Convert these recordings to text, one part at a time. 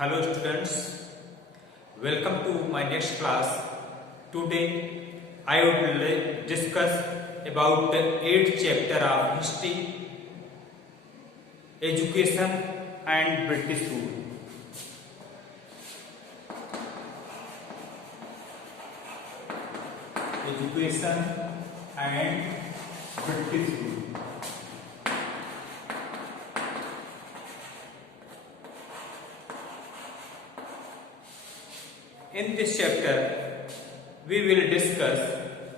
Hello students, welcome to my next class. Today I will discuss about the 8th chapter of history, education and British rule. Education and British rule. In this chapter, we will discuss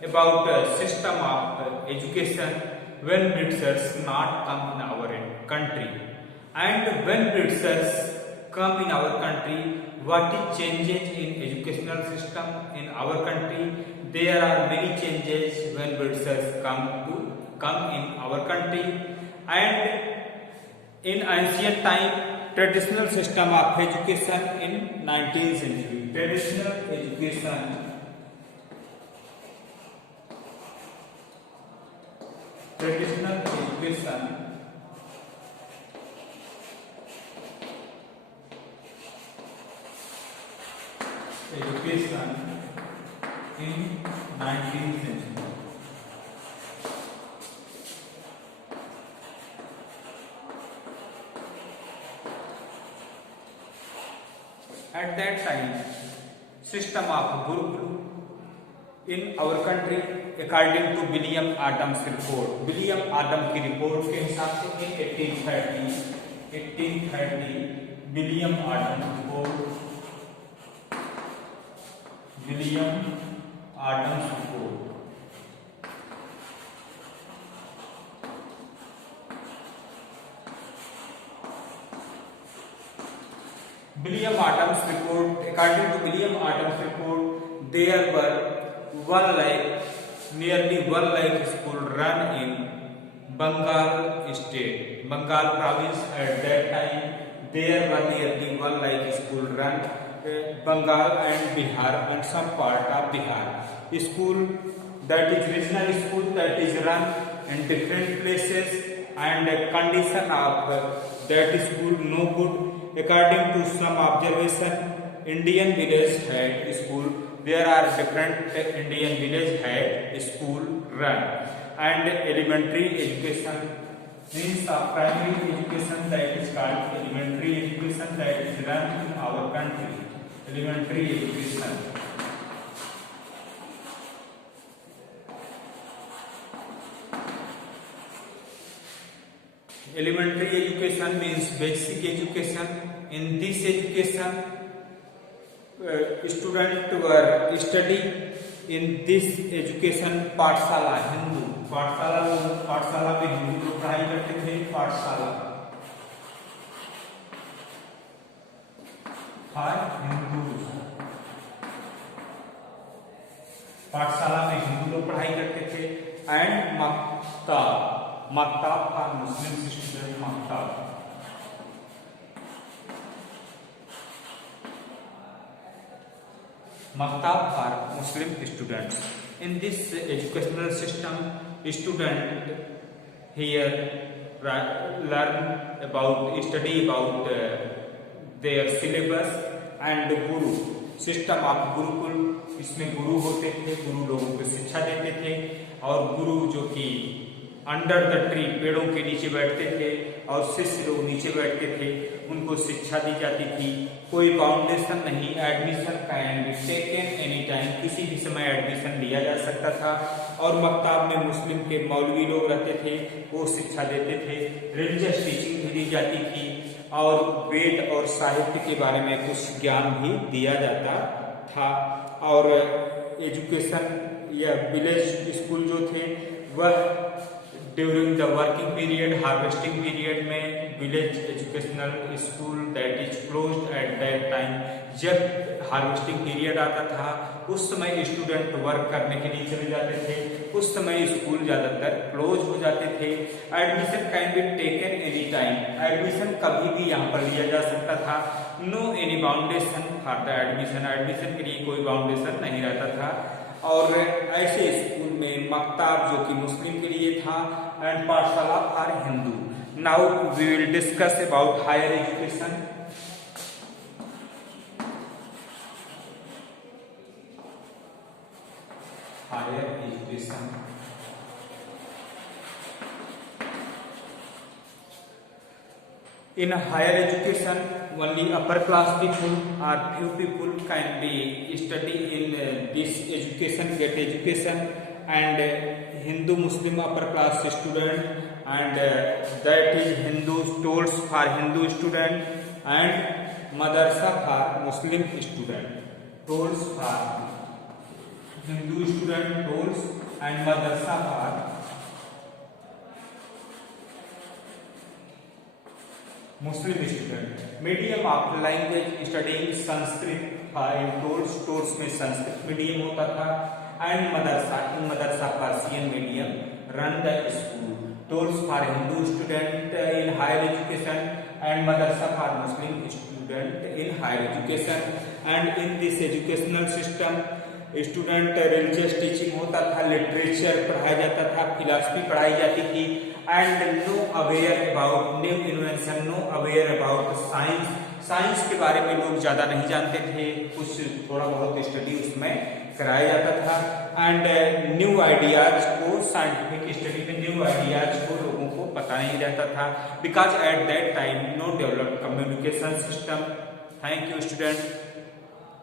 about the system of education when Britishers not come in our country, and when Britishers come in our country, what is changes in educational system in our country. There are many changes when Britishers come in our country, and in ancient time traditional system of education in 19th century. Traditional education in 19th century. At that time, system of Gurukul in our country according to William Adams report. William Adams की report के हिसाब से in 1830 William Adam report William Adams report, according to William Adams report, there were nearly 1 lakh school run in Bengal state, Bengal province. At that time, there were nearly 1 lakh school run Bengal and Bihar and some part of Bihar. School that is regional school that is run in different places, and condition of that school no good. According to some observation, Indian village had school. There are different Indian village had school run, and elementary education means of primary education that is called elementary education that is run in our country. Elementary education. Elementary education means basic education. In this education, students were studying in this education पाठशाला हिंदू पाठशाला में हिंदू लोग पढ़ाई करते थे. पाठशाला में हिंदू लोग पढ़ाई करते थे. And maktab for Muslim student. Maktab for Muslim students. In this educational system, students here study about their syllabus and Guru. System of Gurukul. इसमें गुरु होते थे, गुरु लोगों को शिक्षा देते थे, और गुरु जो कि अंडर द ट्री पेड़ों के नीचे बैठते थे और शिष्य लोग नीचे बैठते थे, उनको शिक्षा दी जाती थी. कोई बाउंडेशन नहीं. Admission can be taken any time. किसी भी समय एडमिशन लिया जा सकता था. और मक्तब में मुस्लिम के मौलवी लोग रहते थे, वो शिक्षा देते थे. रिलीजियस टीचिंग भी दी जाती थी, और वेद और साहित्य के बारे में कुछ ज्ञान भी दिया जाता था. और एजुकेशन या विलेज स्कूल जो थे वह during the working period, harvesting period में village educational school that is closed at that time. जब हार्वेस्टिंग पीरियड आता था उस समय स्टूडेंट वर्क करने के लिए चले जाते थे. उस समय स्कूल ज्यादातर क्लोज हो जाते थे. Admission can be taken any time. Admission कभी भी यहाँ पर लिया जा सकता था. No any boundation for the admission. Admission के लिए कोई बाउंडेशन नहीं रहता था. और ऐसे स्कूल में मक्तब जो कि मुस्लिम के लिए था and pathshala for Hindu. Now we will discuss about higher education. In higher education, only upper class people or few people can be study in this education, get education, and Hindu Muslim upper class student, and that is Hindu tolls for Hindu student, and madrasa for Muslim student. Tolls for Hindu student, tolls, and madrasa for Muslim student. Medium of language studying Sanskrit in tols में Sanskrit medium होता था, and madrasa Persian medium run the school. Tols for Hindu student in higher education and madrasa for Muslim student in higher education. And in this educational system student religious teaching होता था, literature पढ़ाया जाता था, philosophy पढ़ाई जाती थी, and know aware about new invention, know aware about science. Science के बारे में लोग ज्यादा नहीं जानते थे, कुछ थोड़ा बहुत स्टडी उसमें कराया जाता था. एंड न्यू आइडियाज को, साइंटिफिक स्टडी में न्यू आइडियाज को लोगों को पता नहीं रहता था, because at that time no developed communication system. Thank you student.